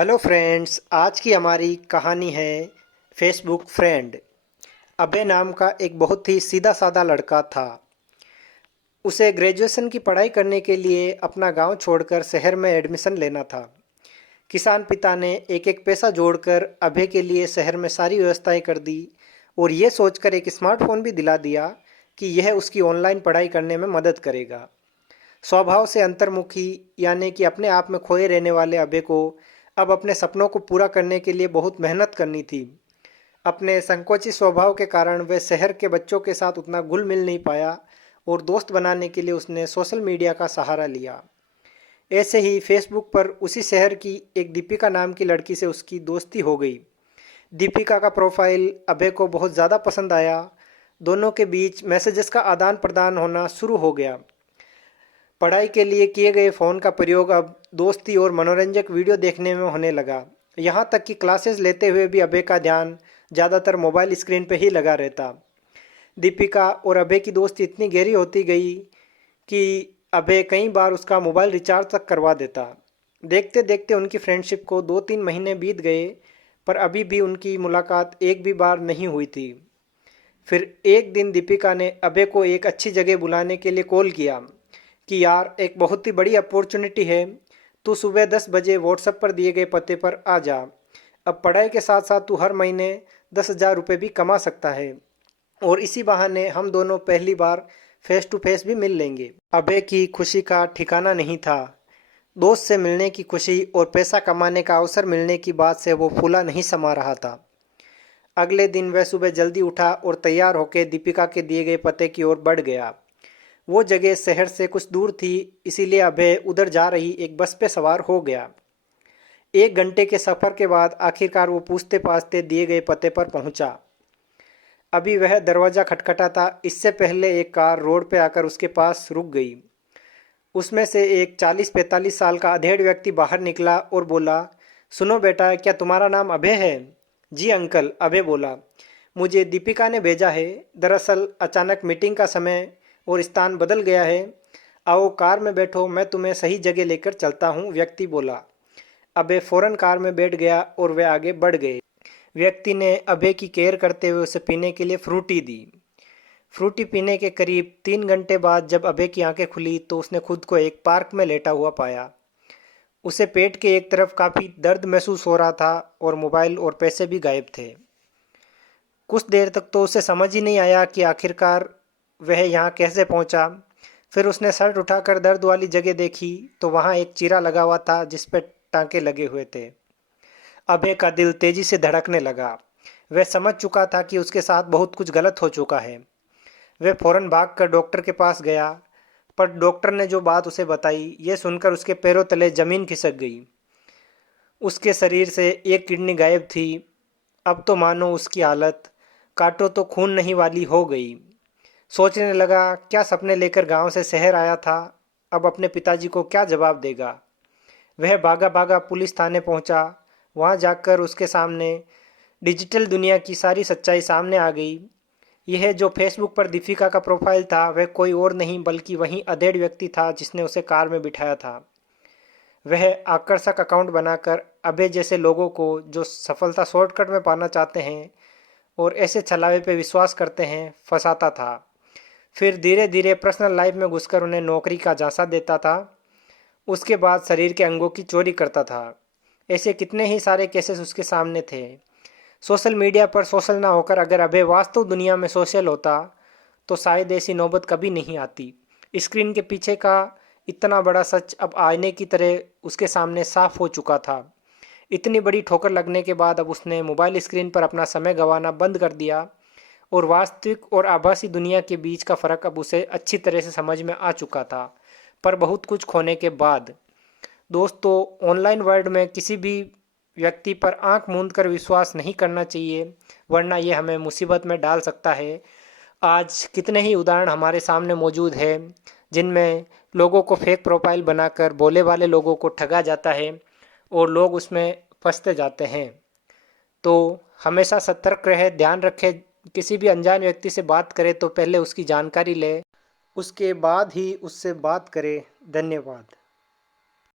Hello friends, आज की हमारी कहानी है फेसबुक फ्रेंड। अभय नाम का एक बहुत ही सीधा साधा लड़का था। उसे ग्रेजुएशन की पढ़ाई करने के लिए अपना गांव छोड़कर शहर में एडमिशन लेना था। किसान पिता ने एक एक पैसा जोड़कर अभय के लिए शहर में सारी व्यवस्थाएं कर दी और ये सोचकर एक स्मार्टफोन भी दिला दिया कि यह उसकी ऑनलाइन पढ़ाई करने में मदद करेगा। स्वभाव से अंतर्मुखी यानी कि अपने आप में खोए रहने वाले अभय को अब अपने सपनों को पूरा करने के लिए बहुत मेहनत करनी थी। अपने संकोची स्वभाव के कारण वह शहर के बच्चों के साथ उतना घुल मिल नहीं पाया और दोस्त बनाने के लिए उसने सोशल मीडिया का सहारा लिया। ऐसे ही फेसबुक पर उसी शहर की एक दीपिका नाम की लड़की से उसकी दोस्ती हो गई। दीपिका का प्रोफाइल अभय को बहुत ज़्यादा पसंद आया। दोनों के बीच मैसेजेस का आदान प्रदान होना शुरू हो गया। पढ़ाई के लिए किए गए फ़ोन का प्रयोग अब दोस्ती और मनोरंजक वीडियो देखने में होने लगा। यहाँ तक कि क्लासेस लेते हुए भी अभय का ध्यान ज़्यादातर मोबाइल स्क्रीन पर ही लगा रहता। दीपिका और अभय की दोस्ती इतनी गहरी होती गई कि अभय कई बार उसका मोबाइल रिचार्ज तक करवा देता। देखते देखते उनकी फ्रेंडशिप को 2-3 महीने बीत गए, पर अभी भी उनकी मुलाकात एक भी बार नहीं हुई थी। फिर एक दिन दीपिका ने अभय को एक अच्छी जगह बुलाने के लिए कॉल किया कि यार, एक बहुत ही बड़ी अपॉर्चुनिटी है, तू सुबह 10 बजे व्हाट्सएप पर दिए गए पते पर आ जा। अब पढ़ाई के साथ साथ तू हर महीने 10,000 रुपये भी कमा सकता है और इसी बहाने हम दोनों पहली बार फेस टू फेस भी मिल लेंगे। अभय की खुशी का ठिकाना नहीं था। दोस्त से मिलने की खुशी और पैसा कमाने का अवसर मिलने की बात से वो फूला नहीं समा रहा था। अगले दिन वह सुबह जल्दी उठा और तैयार होकर दीपिका के दिए गए पते की ओर बढ़ गया। वो जगह शहर से कुछ दूर थी, इसीलिए अभय उधर जा रही एक बस पे सवार हो गया। 1 घंटे के सफ़र के बाद आखिरकार वो पूछते पाछते दिए गए पते पर पहुंचा। अभी वह दरवाज़ा खटखटाता इससे पहले एक कार रोड पे आकर उसके पास रुक गई। उसमें से एक 40-45 साल का अधेड़ व्यक्ति बाहर निकला और बोला, सुनो बेटा, क्या तुम्हारा नाम अभय है? जी अंकल, अभय बोला। मुझे दीपिका ने भेजा है। दरअसल अचानक मीटिंग का समय और स्थान बदल गया है। आओ कार में बैठो, मैं तुम्हें सही जगह लेकर चलता हूँ, व्यक्ति बोला। अभय फौरन कार में बैठ गया और वे आगे बढ़ गए। व्यक्ति ने अभय की केयर करते हुए उसे पीने के लिए फ्रूटी दी। फ्रूटी पीने के करीब 3 घंटे बाद जब अभय की आंखें खुली तो उसने खुद को एक पार्क में लेटा हुआ पाया। उसे पेट के एक तरफ काफ़ी दर्द महसूस हो रहा था और मोबाइल और पैसे भी गायब थे। कुछ देर तक तो उसे समझ ही नहीं आया कि आखिरकार वह यहाँ कैसे पहुँचा। फिर उसने शर्ट उठाकर दर्द वाली जगह देखी तो वहाँ एक चीरा लगा हुआ था जिस पर टांके लगे हुए थे। अभय का दिल तेजी से धड़कने लगा। वह समझ चुका था कि उसके साथ बहुत कुछ गलत हो चुका है। वह फौरन भागकर डॉक्टर के पास गया, पर डॉक्टर ने जो बात उसे बताई यह सुनकर उसके पैरों तले ज़मीन खिसक गई। उसके शरीर से एक किडनी गायब थी। अब तो मानो उसकी हालत काटो तो खून नहीं वाली हो गई। सोचने लगा, क्या सपने लेकर गांव से शहर आया था, अब अपने पिताजी को क्या जवाब देगा। वह भागा भागा पुलिस थाने पहुंचा। वहां जाकर उसके सामने डिजिटल दुनिया की सारी सच्चाई सामने आ गई। यह जो फेसबुक पर दीपिका का प्रोफाइल था वह कोई और नहीं बल्कि वही अधेड़ व्यक्ति था जिसने उसे कार में बिठाया था। वह आकर्षक अकाउंट बनाकर अभय जैसे लोगों को जो सफलता शॉर्टकट में पाना चाहते हैं और ऐसे छलावे पे विश्वास करते हैं फंसाता था। फिर धीरे धीरे पर्सनल लाइफ में घुसकर उन्हें नौकरी का झांसा देता था। उसके बाद शरीर के अंगों की चोरी करता था। ऐसे कितने ही सारे केसेस उसके सामने थे। सोशल मीडिया पर सोशल ना होकर अगर अभय वास्तव दुनिया में सोशल होता तो शायद ऐसी नौबत कभी नहीं आती। स्क्रीन के पीछे का इतना बड़ा सच अब आईने की तरह उसके सामने साफ हो चुका था। इतनी बड़ी ठोकर लगने के बाद अब उसने मोबाइल स्क्रीन पर अपना समय गंवाना बंद कर दिया और वास्तविक और आभासी दुनिया के बीच का फ़र्क अब उसे अच्छी तरह से समझ में आ चुका था। पर बहुत कुछ खोने के बाद दोस्तों, ऑनलाइन वर्ल्ड में किसी भी व्यक्ति पर आंख मूंद कर विश्वास नहीं करना चाहिए, वरना ये हमें मुसीबत में डाल सकता है। आज कितने ही उदाहरण हमारे सामने मौजूद है जिनमें लोगों को फेक प्रोफाइल बनाकर भोले वाले लोगों को ठगा जाता है और लोग उसमें फंसते जाते हैं। तो हमेशा सतर्क रहे, ध्यान रखें। किसी भी अनजान व्यक्ति से बात करें तो पहले उसकी जानकारी लें, उसके बाद ही उससे बात करें। धन्यवाद।